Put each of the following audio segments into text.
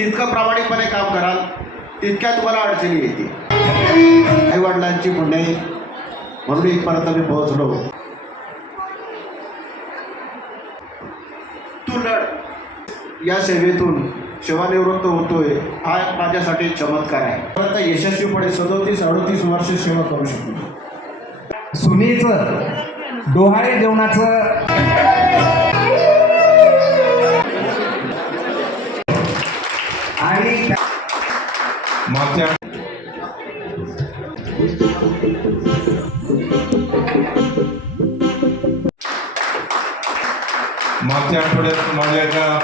जितकं प्रामाणिकपणे काम कराल तितक्या तुम्हाला अडचणी येतील. आईवडिलांची पुण्य म्हणून इथपर्यंत मी पोहोचलो. तू लढ. या सेवेतून सेवानिवृत्त होतोय हा माझ्यासाठी चमत्कार आहे. परत यशस्वीपणे सदोतीस अडोतीस वर्ष सेवा करू शकतो. सुनीचं डोहाळे जेवणाचं मागच्या मागच्या आठवड्यात माझ्या एका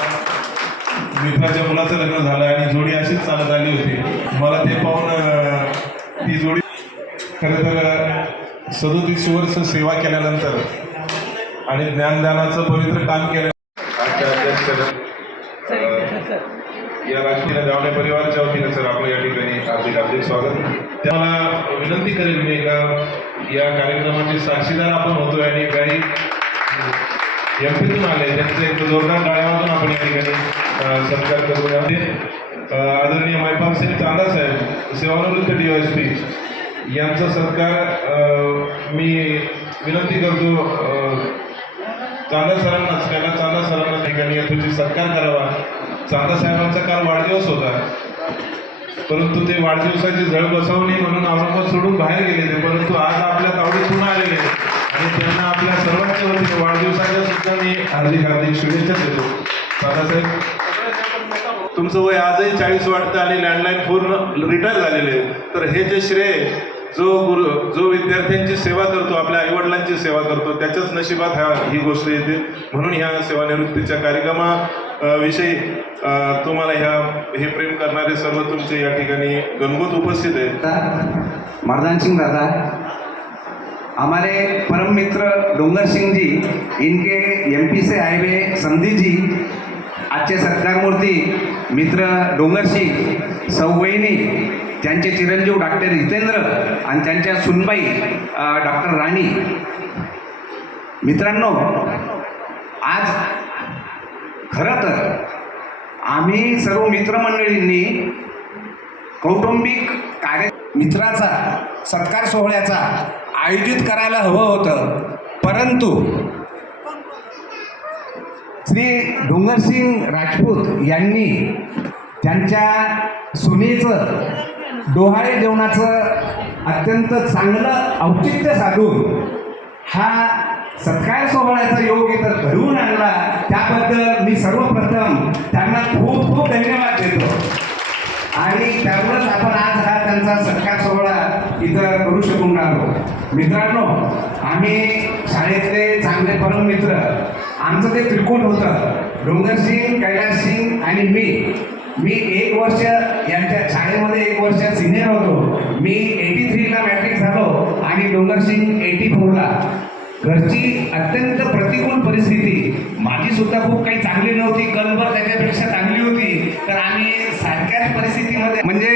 मित्राच्या मुलाचं लग्न झालं आणि जोडी अशीच चालत आली होती. मला ते पाहून ती जोडी खरं तर सदोतीस वर्ष सेवा केल्यानंतर आणि ज्ञानदानाचं पवित्र काम केलं. अध्यक्ष या राष्ट्रीय गावणे परिवाराच्या वतीनं सर आपलं या ठिकाणी हार्दिक हार्दिक स्वागत. त्याला विनंती करेल मी का या कार्यक्रमाचे साक्षीदार आपण होतो आणि काही एम पीतून आले त्यांचे एक जोरदार टाळ्यावाजून आपण या ठिकाणी सत्कार करूया आदरणीय मैपाल सिंग चांदा साहेब सेवानिवृत्त डी एस पी यांचा सत्कार मी विनंती करतो चांदा सरांनाच त्याला चांदा सरांना ठिकाणी यथोचित सत्कार करावा. चांदा साहेबांचा काल वाढदिवस होता. परंतु ते वाढदिवसाची झळ बसवली म्हणून औरंगाबाद सोडून बाहेर गेले ते परंतु आज आपल्या तावडीतून आलेले आणि त्यांना आपल्या सर्वांच्या वतीने वाढदिवसाच्या सुद्धा मी हार्दिक हार्दिक शुभेच्छा देतो. दादासाहेब तुमचं वय आजही चाळीस वाटतं आणि लँडलाईन पूर्ण रिटायर झालेले आहे. तर हे जे श्रेय जो गुरु जो विद्यार्थ्यांची सेवा करतो आपल्या आईवडिलांची सेवा करतो त्याच्याच नशिबात ह्या ही गोष्ट येते. म्हणून ह्या सेवानिवृत्तीच्या कार्यक्रमा विषयी तुम्हाला ह्या हे प्रेम करणारे सर्व तुमचे या ठिकाणी गणगोत उपस्थित आहेत. मर्दान सिंग दादा हमारे परम मित्र डोंगर सिंह जी इनके एम पी से आए हुए संधि जी आजचे सत्कारमूर्ती मित्र डोंगर सिंह सौवहिनी त्यांचे चिरंजीव डॉक्टर हितेंद्र आणि त्यांच्या सुनबाई डॉक्टर राणी. मित्रांनो आज खरं तर आम्ही सर्व मित्रमंडळींनी कौटुंबिक कार्य मित्राचा सत्कार सोहळ्याचा आयोजित करायला हवं होतं. परंतु श्री डोंगरसिंग राजपूत यांनी त्यांच्या सुनेचं डोहाळे जेवणाचं अत्यंत चांगलं औचित्य साधून हा सत्कार सोहळ्याचा योग इथं घडवून आणला. त्याबद्दल मी सर्वप्रथम त्यांना खूप खूप धन्यवाद देतो. आणि त्यामुळेच आपण आज हा त्यांचा सत्कार सोहळा इथं करू शकून राहिलो. मित्रांनो आम्ही शाळेतले चांगले परम मित्र आमचं ते त्रिकोण होतं. डोंगर सिंग कैलास सिंग आणि मी मी एक वर्ष यांच्या शाळेमध्ये एक वर्ष सिनियर होतो. मी एटी थ्रीला मॅट्रिक झालो आणि डोंगर सिंग एटी फोरला घरची अत्यंत प्रतिकूल परिस्थिती. माझी सुद्धा खूप काही चांगली नव्हती कलभर त्याच्यापेक्षा चांगली होती. तर आम्ही सारख्याच परिस्थितीमध्ये म्हणजे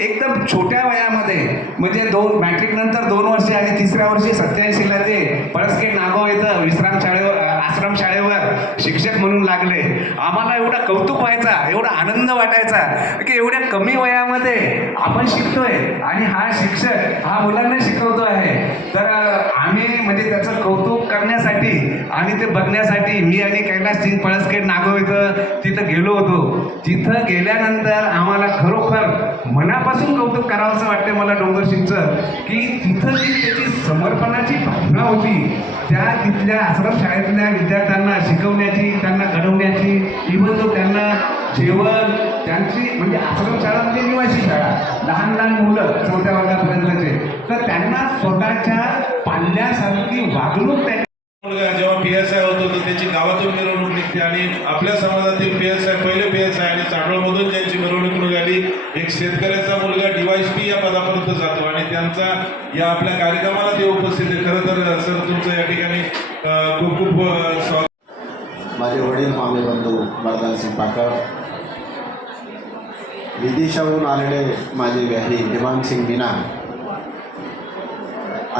एकदम छोट्या वयामध्ये म्हणजे दोन मॅट्रिक नंतर दोन वर्षे आणि तिसऱ्या वर्षी सत्याऐंशीला ते पळसके नागो इथं विश्राम शाळेवर आश्रम शाळेवर शिक्षक म्हणून लागले. आम्हाला एवढा कौतुक व्हायचा एवढा आनंद वाटायचा की एवढ्या कमी वयामध्ये आपण शिकतोय आणि हा शिक्षक हा मुलांना शिकवतो आहे. तर आम्ही म्हणजे त्याचं कौतुक करण्यासाठी आणि ते बघण्यासाठी मी आणि कैलास सिंग पळसखेड नागो इथं तिथं गेलो होतो. तिथं गेल्यानंतर आम्हाला खरोखर मनापासून कौतुक करावंसं वाटते मला डोंगर सिंगचं की तिथं जी त्याची समर्पणाची भावना होती त्या तिथल्या आश्रम शाळेतल्या विद्यार्थ्यांना शिकवण्याची त्यांना घडवण्याची इव्हन तो त्यांना जेवण त्यांची म्हणजे आश्रमशाळा म्हणजे निवासी शाळा लहान लहान मुलं चौथ्या वर्गापर्यंतचे तर त्यांना स्वतःच्या पाल्यासारखी वागणूक त्या मुलगा जेव्हा पी एस आय होतो तर त्याची गावातून मिरवणूक निघते आणि आपल्या समाजातील पी एस आय पहिले पी एस आय आणि चांडोळमधून ज्यांची मिरवणूक निघाली एक शेतकऱ्याचा मुलगा डिवाईस पी या पदापर्यंत जातो आणि त्यांचा या आपल्या कार्यक्रमाला ते उपस्थित आहे. खरं तर सर तुमचं या ठिकाणी खूप खूप स्वागत. माझे वडील मामे बंधू मर्दान सिंग पाकर. विदेशाहून आलेले माझे व्याही दिवान सिंग मीना.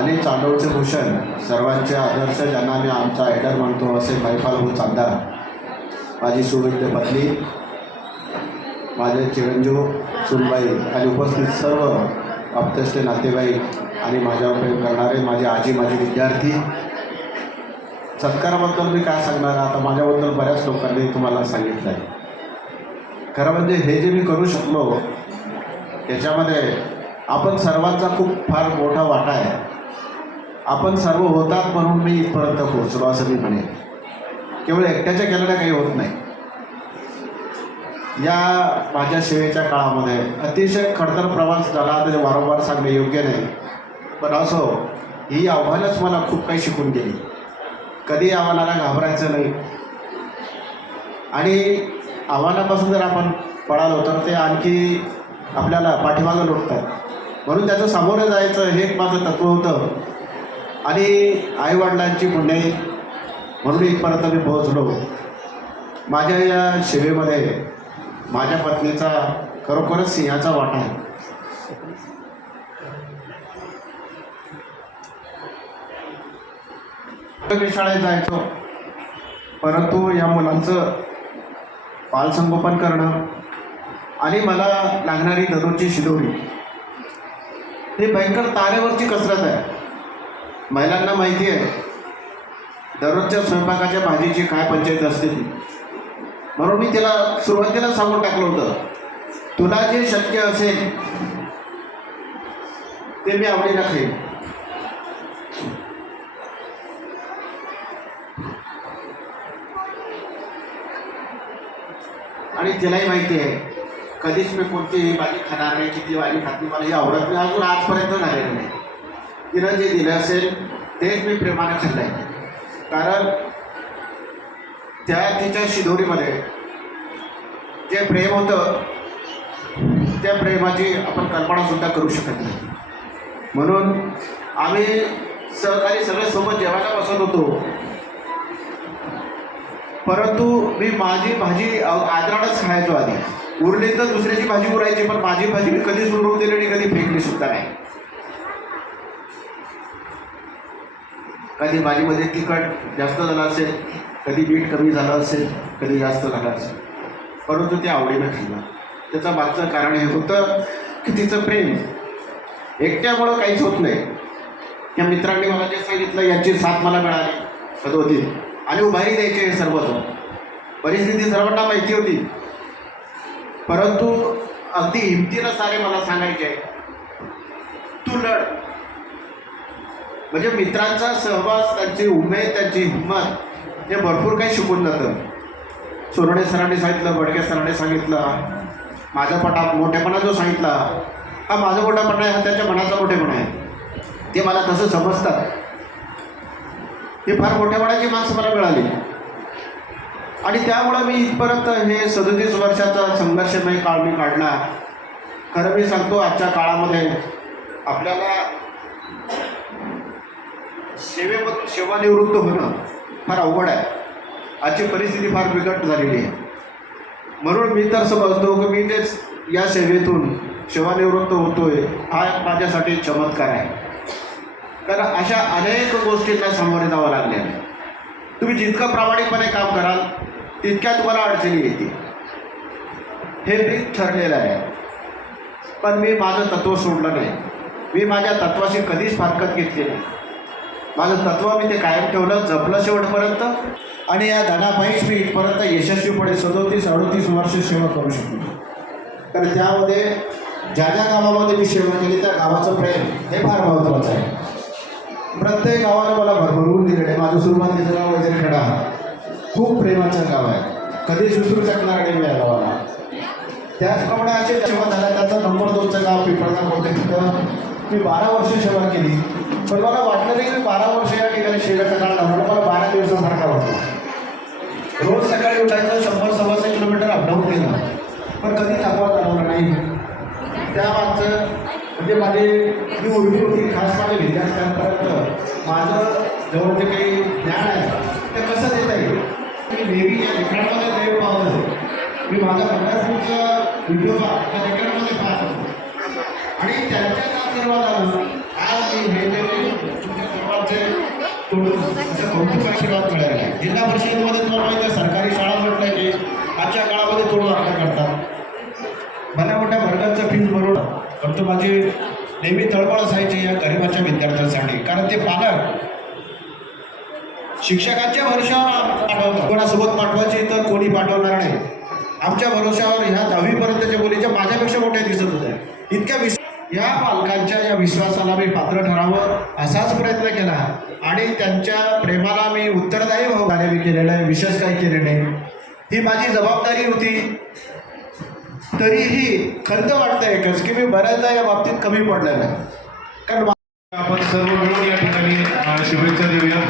आणि चांडोळचे भूषण सर्वांचे आदर्श ज्यांना मी आमचा आयडर म्हणतो असे मैफाल भाऊ चांदा माझी सुविद्य पत्नी माझे चिरंजीव सुनबाई आणि उपस्थित सर्व अपत्यष्ट नातेवाईक आणि माझ्यावर प्रेम करणारे माझे आजी माझे विद्यार्थी. सत्काराबद्दल मी काय सांगणार? आता माझ्याबद्दल बऱ्याच लोकांनी तुम्हाला सांगितलं आहे खरं म्हणजे हे जे मी करू शकलो त्याच्यामध्ये आपण सर्वांचा खूप फार मोठा वाटा आहे. आपण सर्व होतात म्हणून मी इथपर्यंत पोहोचलो असं मी म्हणेन. केवळ एकट्याच्या केल्याने काही होत नाही. या माझ्या सेवेच्या काळामध्ये अतिशय खडतर प्रवास झाला तरी वारंवार सांगणे योग्य नाही. पण असो ही आव्हानच मला खूप काही शिकून गेली. कधी आव्हानाला घाबरायचं नाही. आणि आव्हानापासून जर आपण पळालो तर ते आणखी आपल्याला पाठीमागं लोटतात. म्हणून त्याचं सामोरं जायचं हे एक माझं तत्त्व होतं. आणि आईवडिलांची पुण्याई म्हणून इथपर्यंत मी पोहोचलो. माझ्या या सेवेमध्ये माझ्या पत्नीचा खरोखरच सिंहाचा वाटा आहे. मी शाळेत जायचो. परंतु या मुलांचं बालसंगोपन करणं आणि मला लागणारी दररोजची शिदोरी. ही भयंकर तारेवरची कसरत आहे. महिलांना माहिती आहे दररोजच्या स्वयंपाकाच्या भाजीची काय पंचायत असते ती. म्हणून मी तिला सुरुवातीला सांगून टाकलं होतं तुला जे शक्य असेल ते मी आवडीला खाईन. आणि तिलाही माहिती आहे कधीच मी कोणतीही भाजी खाणार नाही किती भाजी खात नाही मला ही आवडत नाही अजून आजपर्यंत झालेलं नाही. तिनं जे दिलं असेल तेच मी प्रेमाने खाल्लं आहे कारण त्या तिच्या शिदोरीमध्ये जे प्रेम होतं त्या प्रेमाची आपण कल्पनासुद्धा करू शकत नाही. म्हणून आम्ही सहकारी सगळे सोबत जेवायला बसत होतो. परंतु मी माझी भाजी अ- आदराडच खायचो आधी. उरली तर दुसऱ्याची भाजी उरायची पण माझी भाजी मी कधीच उरवून दिली आणि कधी फेकली सुद्धा नाही. कधी भाजीमध्ये तिखट जास्त झालं असेल कधी मीठ कमी झालं असेल कधी जास्त झालं असेल. परंतु ते आवडीनं खाल्लं. त्याचं मागचं कारण हे होतं की तिचं प्रेम. एकट्यामुळं काहीच होत नाही. त्या मित्रांनी मला जे सांगितलं याची साथ मला मिळाली. सदोती आणि उभारी द्यायची हे सर्वजण. परिस्थिती सर्वांना माहिती होती. परंतु अगदी हिमतीनं सारे मला सांगायचे तू लढ. म्हणजे मित्रांचा सहवास त्यांची उमेद त्यांची हिंमत हे भरपूर काही शिकून जातं. सोरणे सरांनी सांगितलं बडके सरांनी सांगितलं माझ्या पटात मोठेपणा जो सांगितला हा माझा मोठेपणा आहे हा त्याच्या मनाचा मोठेपणा आहे. ते मला तसं समजतात. ही फार मोठ्यापणाची माणसं मला मिळाली. आणि त्यामुळं मी इथपर्यंत हे सदोतीस वर्षाचा संघर्षमय काळ मी काढला. खरं मी सांगतो आजच्या काळामध्ये आपल्याला सेवेमधून सेवानिवृत्त होणं फार अवघड आहे. आजची परिस्थिती फार बिकट झालेली आहे. म्हणून मी तर समजतो की मी तेच या सेवेतून सेवानिवृत्त होतोय हा माझ्यासाठी चमत्कार आहे. कारण अशा अनेक गोष्टींना सामोरे जावं लागले तुम्ही जितकं प्रामाणिकपणे काम कराल तितक्या तुम्हाला अडचणी येतील. हे मी ठरलेलं आहे. पण मी माझं तत्त्व सोडलं नाही. मी माझ्या तत्वाशी कधीच फारकत घेतली नाही. माझं तत्व मी ते कायम ठेवलं जपलं शेवटपर्यंत. आणि या धनापायीच मी इथपर्यंत यशस्वीपणे सदोतीस अडोतीस वर्ष सेवा करू शकतो तर त्यामध्ये ज्या ज्या गावामध्ये मी सेवा केली त्या गावाचं प्रेम हे फार महत्त्वाचं आहे. प्रत्येक गावाने मला भरभरून दिलेलं आहे. माझं सुरुवातीचं गाव वगैरे खडा खूप प्रेमाचं गाव आहे. कधीच विसरू शकणार नाही मी या गावाला. त्याचप्रमाणे असे सेवा झाल्या त्याचा नंबर दोनचं गाव पिंपळगाव होते. तिथं मी बारा वर्ष सेवा केली. पण मला वाटलं नाही की मी बारा वर्ष या ठिकाणी शेगाचा काळ घालवला मला बारा दिवसासारखा वाटला. रोज सकाळी उठायचं शंभर सव्वाशे किलोमीटर अपडाऊन केलं. पण कधी थकवा जाणवला नाही. त्या मागचं म्हणजे माझे मी उर्मी होती खास माझ्या विद्यार्थ्यांपर्यंत माझं जवळ जे काही ज्ञान आहे ते कसं देता येईल मी नेहमी या लेखनामध्ये देव पावलं मी माझा पंढरपूरचा व्हिडिओ त्या लेखनामध्ये पाहत होतो. आणि त्यांच्या आशीर्वादानं आज मी हे जिल्हा परिषदेमध्ये तुम्हाला माहिती आहे सरकारी शाळा म्हटलं की आजच्या काळामध्ये तोड करतात? मला मोठ्या वर्गांचा फीज भरून परंतु माझी नेहमी तळमळ असायची या गरिबाच्या विद्यार्थ्यांसाठी. कारण ते पालक शिक्षकांच्या भरोशावर पाठवतात. कोणासोबत पाठवायचे तर कोणी पाठवणार नाही. आमच्या भरोशावर ह्या दहावीपर्यंतच्या मुलीच्या माझ्यापेक्षा मोठ्या दिसत होत्या. इतक्या विस या पालकांच्या या विश्वासाला मी पात्र ठरावं असाच प्रयत्न केला. आणि त्यांच्या प्रेमाला मी उत्तरदायी भाऊ कार्य मी केलेलं आहे विशेष काही केले नाही. ही माझी जबाबदारी होती. तरीही खंत वाटतं एकच की मी बऱ्याचदा या बाबतीत कमी पडलेलं आहे. कारण आपण सर्व मिळून या ठिकाणी शुभेच्छा देऊया.